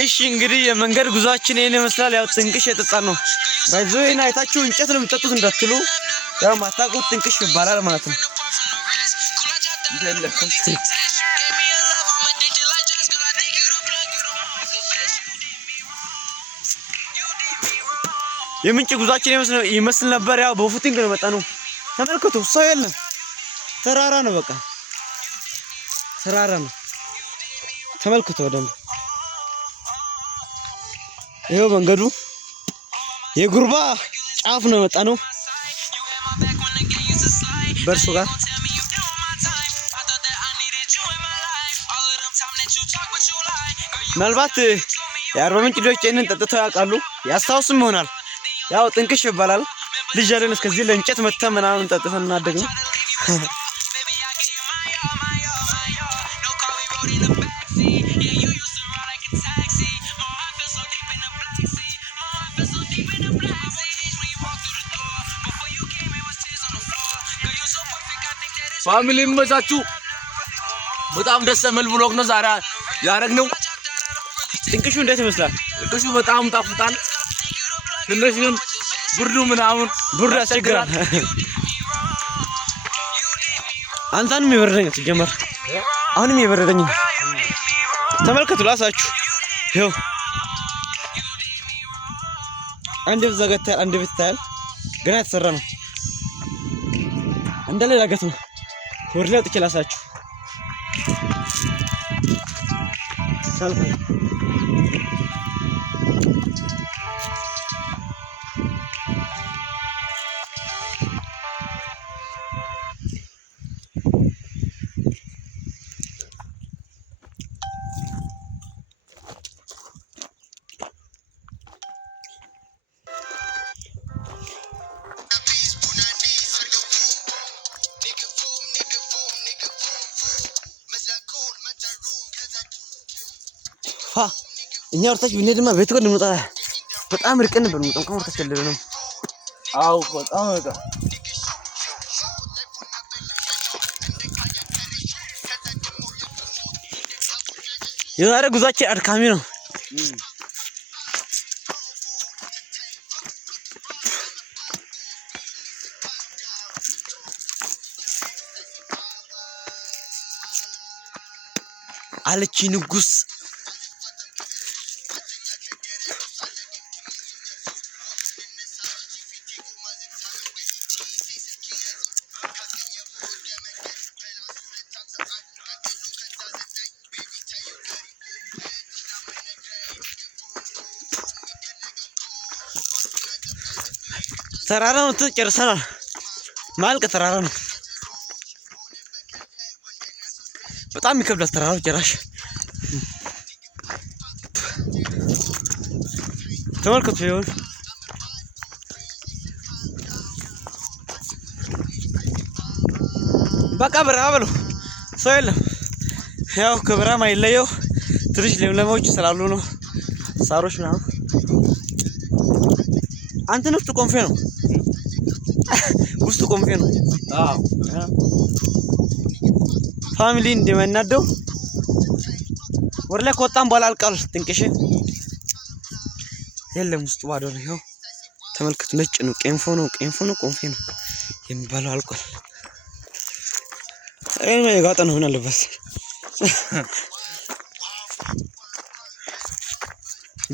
እሺ እንግዲህ የመንገድ ጉዟችን ይሄን ይመስላል። ያው ጥንቅሽ የጠጣን ነው። ባይዞይና አይታችሁ እንጨት ነው የምትጠጡት እንዳትሉ፣ ያው ማታውቁት ጥንቅሽ ይባላል ማለት ነው። የምንጭ ጉዟችን ይመስል ነበር። ያው በፉቲንግ ነው መጣ ነው። ተመልከቱ፣ ሰው የለም፣ ተራራ ነው፣ በቃ ተራራ ነው። ተመልከቱ ወደም ይሄው መንገዱ የጉርባ ጫፍ ነው መጣ ነው። በርሱ ጋር ምናልባት የአርባ ምንጭ ልጆች ይሄንን ጠጥተው ያውቃሉ፣ ያስታውሱም ይሆናል። ያው ጥንቅሽ ይባላል። ልጅ ያለን እስከዚህ ለእንጨት መተን ምናምን ጠጥተን እናደግ ነው። ፋሚሊ ይመቻችሁ። በጣም ደስ የሚል ብሎግ ነው ዛሬ ያደረግነው። ጥንቅሹ እንዴት ይመስላል? ጥንቅሹ በጣም ጣፍጣል። ትንሽ ግን ብርዱ ምናምን ብርዱ ያስቸግራል። አንተንም ይበረደኝ ሲጀመር አሁንም ይበረደኝ። ተመልከቱ ላሳችሁ። ይኸው አንድ በዛጋታ አንድ በታያል ገና የተሰራ ነው። እንደለ ዳገት ነው። ወርላ ጥቂት ላሳችሁ ሰልፍ እኛ ወርታች ብንሄድማ ቤት ቆን እንውጣ። በጣም ርቀን ነበር። በጣም ከወርታች ያለ ነው። አው በጣም በቃ የዛሬ ጉዟችን አድካሚ ነው። አለች ንጉስ ተራራ ነው። ጨርሰናል። ማልቀ ተራራ ነው። በጣም ይከብዳል ተራራው ጭራሽ። ተመልከቱ ይሁን በቃ በረሃ በለው ሰው የለም። ያው ከበረሃ ማይለየው ትንሽ ለምለሞች ስላሉ ነው። ሳሮች ነው። አንተ ነው ቆንፌ ነው ውስጥ ቆንፌ ነው። አዎ ፋሚሊ እንደመናደው ወርላ ከወጣን በኋላ አልቃል ጥንቅሽ የለም ውስጥ ባዶ ነው። ይኸው ተመልከቱ። ነጭ ነው። ቄንፎ ነው ቆንፌ ነው የሚባለው አልቋል። አይማ የጋጠ ነው ሆነ አለበት።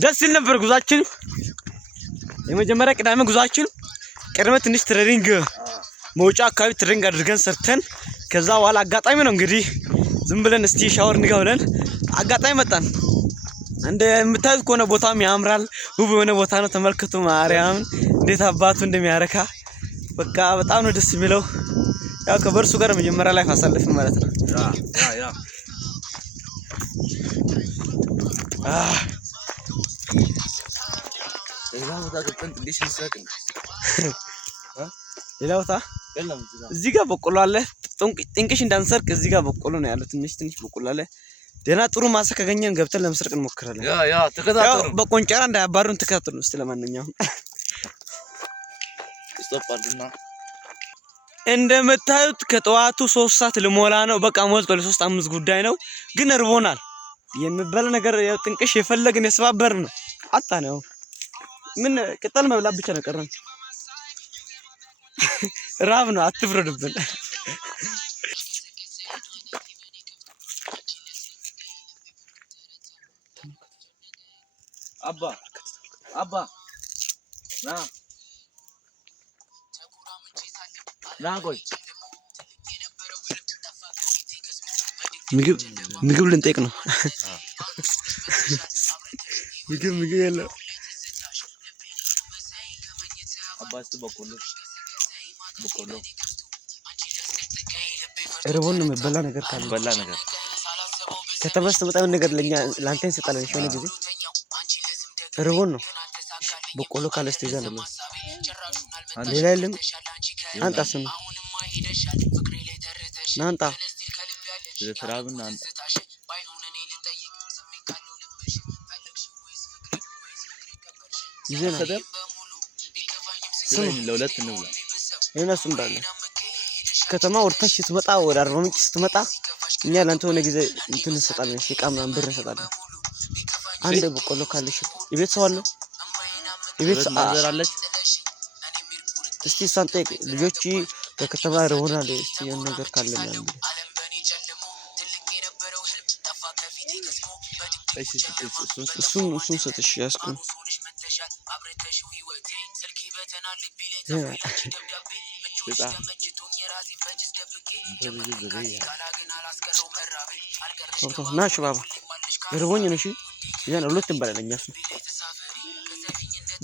ደስ ይል ነበር ጉዟችን። የመጀመሪያ ቅዳሜ ጉዟችን ቅድመ ትንሽ ትሬኒንግ መውጫ አካባቢ ትሬኒንግ አድርገን ሰርተን ከዛ በኋላ አጋጣሚ ነው እንግዲህ ዝም ብለን እስቲ ሻወር እንጋ ብለን አጋጣሚ መጣን። እንደ የምታዩት ከሆነ ቦታም ያምራል። ውብ የሆነ ቦታ ነው። ተመልከቱ ማርያም እንዴት አባቱ እንደሚያረካ በቃ በጣም ነው ደስ የሚለው። ያው ከበርሱ ጋር መጀመሪያ ላይ አሳልፈን ማለት ነው። ያ ሌላ ቦታ ገብተን ትንሽ እንስራቅን። ሌላ ቦታ እዚህ ጋር በቆሎ አለ። ጥንቅሽ እንዳንሰርቅ እዚህ ጋር በቆሎ ነው ያለው። ትንሽ በቆሎ አለ። ደህና ጥሩ ማሳ ካገኘን ገብተን ለመስረቅ እንሞክራለን። ያ ተከታተሉ። በቆንጨራ እንዳያባሩን ተከታተሉ። እስቲ ለማንኛውም ስቶፓልና እንደምታዩት ከጠዋቱ 3 ሰዓት ልሞላ ነው። በቃ ሞልቷል። 3:05 ጉዳይ ነው ግን እርቦናል። የሚበላ ነገር ያው ጥንቅሽ የፈለግን የሰባበር ነው አጣ ነው ምን ቅጠል መብላት ብቻ ነው ቀረን ራብ ነው አትፍረዱብን አባ ና ቆይ ምግብ ልንጠይቅ ነው ምግብ የለም አባስ በቆሎ እርቦን ነው የሚበላ ነገር ካለ በላ ነገር ከተበስተ በጣም ነገር ለኛ ላንተ እንሰጣለን እሺ ሆነ ጊዜ እርቦን ነው በቆሎ ካለ እስቲ ይዘን ነው ሌላ የለም አንተ አስም ናንጣ ለተራብና አንተ ይዘና ስም ለሁለት እንብላ እነሱም ባለ ከተማ ወርታሽ ስትመጣ ወደ አርባ ምንጭ ስትመጣ እኛ ላንተ ሆነ ጊዜ እንትን እንሰጣለን እሺ ቃም ብር እንሰጣለን አንድ በቆሎ ካለሽ የቤት ሰው አለ የቤት ማዘር አለች እስቲ ሳንጠ ልጆች በከተማ ረሆናል እስቲ የሆነ ነገር ካለ ነው እሱን ሰጥሽ ያስኩ ናሽ ባባ እርቦኝ ነው እሺ ያን ሁለት እንበላለን እሱ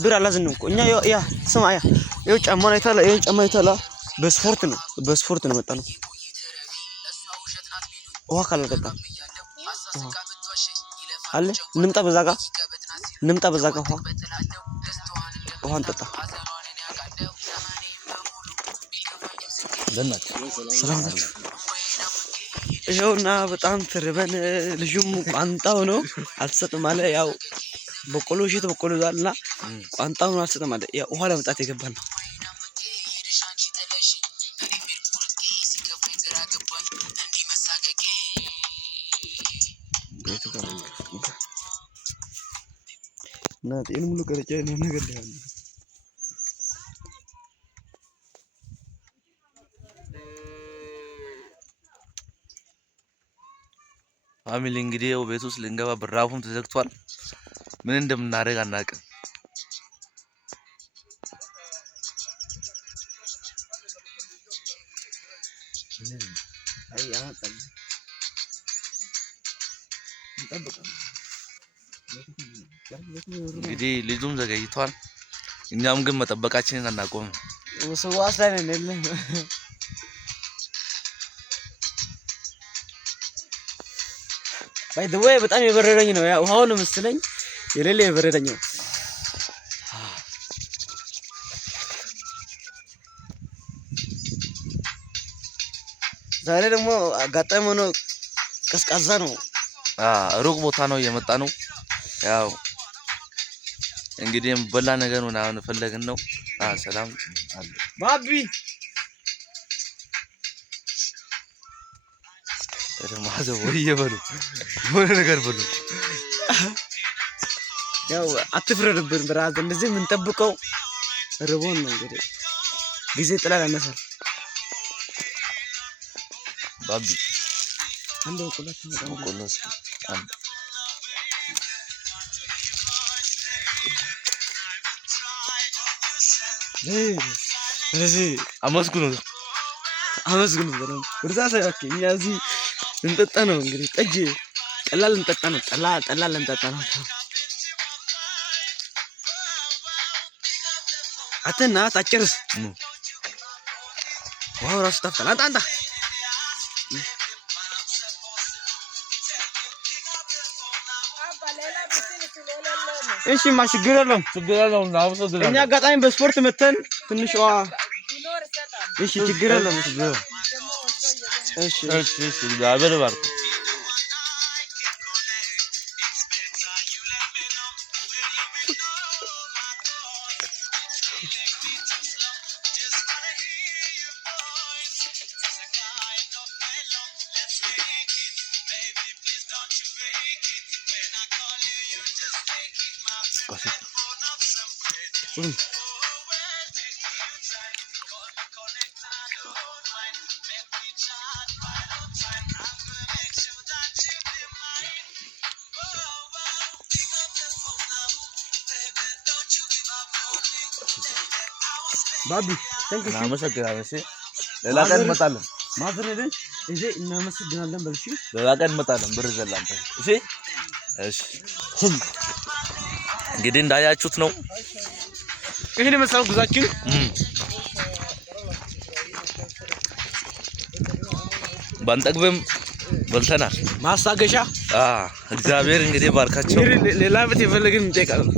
ብር አላዝንም እኮ እኛ ያ ስማ ያ ይኸው ጫማ አይተላ ይሄን ጫማ አይተላ በስፖርት ነው መጣነው ውሃ ካልጠጣ አለ እንምጣ በዛ ጋር ውሃ እንጠጣ ለናት ሰላም ናችሁ ይኸውና በጣም ተርበን ልጁም ቋንጣው ነው አልሰጥም አለ ያው በቆሎ እሸት በቆሎ ዛልና ቋንጣውን አልሰጥም አለ ያው ውሃ ለመጣት የገባን ነው እና ጤን ሙሉ ቀረጫ ነው ነገር ላይ ፋሚሊ እንግዲህ ያው ቤት ውስጥ ልንገባ በራፉም ተዘግቷል ምን እንደምናደርግ አናውቅም አይ ያመጣል እንግዲህ ልጁም ዘገይቷል እኛም ግን መጠበቃችንን አናቆም ወሰዋስ ላይ ነን የለም ባይ ዘ ወይ በጣም የበረደኝ ነው ያ ውሃው ነው መስለኝ የሌለ የበረደኝ ነው ዛሬ ደግሞ አጋጣሚ ነው ቀዝቃዛ ነው ሩቅ ቦታ ነው እየመጣ ነው ያው እንግዲህ በላ ነገር ነው አሁን ፈለግን ነው ሰላም አለ ባቢ ማዘው ወይየበሉ የሆነ ነገር በሉ ያው አትፍረድብን ብራዝ እንደዚህ ምን ጠብቀው ርቦን ነው እንግዲህ ጊዜ ጥላ ያነሳል ባቢ አንድ ወቆላት ነው ወቆላስ አንድ ስለዚህ አመስግኑ በለው ወርዛ ሳይወክ እኛ እዚህ እንጠጣ ነው እንግዲህ ጠጅ ቀላል እንጠጣ ነው ጠላ እንጠጣ ነው አተና ታጨርስ ዋው ራስ ተፈላ አንተ እሺ ማሽግር የለውም እኛ አጋጣሚ በስፖርት መተን ትንሽ እሺ ችግር የለውም እሺ ጋበር ባርኩ ባቢ ታንክ ዩ እናመሰግናለን። እሺ ሌላ ቀን እንመጣለን። ማዘረደን እሺ እናመሰግናለን። በልሽ ሌላ ቀን እንመጣለን። ብር ዘላንተ እሺ እሺ። እንግዲህ እንዳያችሁት ነው ይሄን መሰል ጉዛችን ባንጠግብም በልተናል። ማሳገሻ እግዚአብሔር እንግዲህ ባርካቸው። ሌላ ቤት የፈለግን እንጠይቃለን።